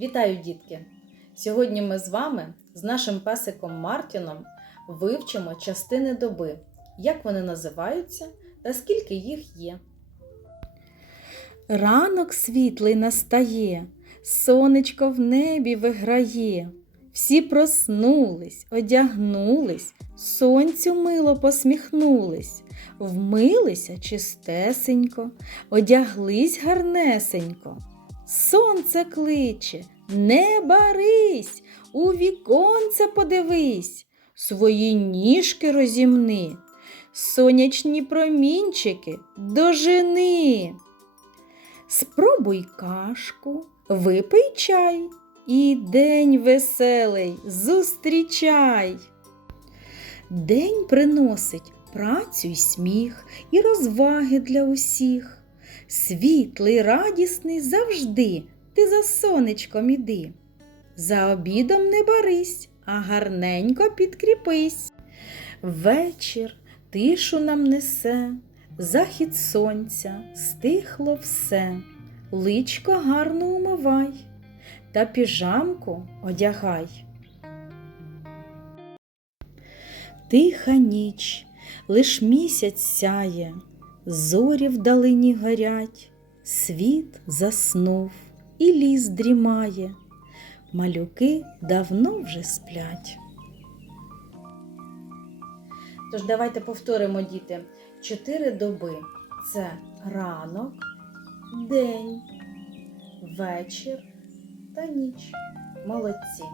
Вітаю, дітки! Сьогодні ми з вами з нашим песиком Мартіном вивчимо частини доби, як вони називаються та скільки їх є. Ранок світлий настає, сонечко в небі виграє. Всі проснулись, одягнулись, сонцю мило посміхнулись, вмилися чистесенько, одяглись гарнесенько. Сонце кличе, не барись, у віконце подивись, свої ніжки розімни, сонячні промінчики дожени. Спробуй кашку, випий чай і день веселий зустрічай. День приносить працю й сміх і розваги для усіх. Світлий, радісний завжди ти за сонечком іди. За обідом не барись, а гарненько підкріпись. Вечір тишу нам несе, захід сонця, стихло все. Личко гарно умивай та піжамку одягай. Тиха ніч, лиш місяць сяє, зорі вдалині горять, світ заснув і ліс дрімає, малюки давно вже сплять. Тож давайте повторимо, діти, чотири доби це ранок, день, вечір та ніч. Молодці.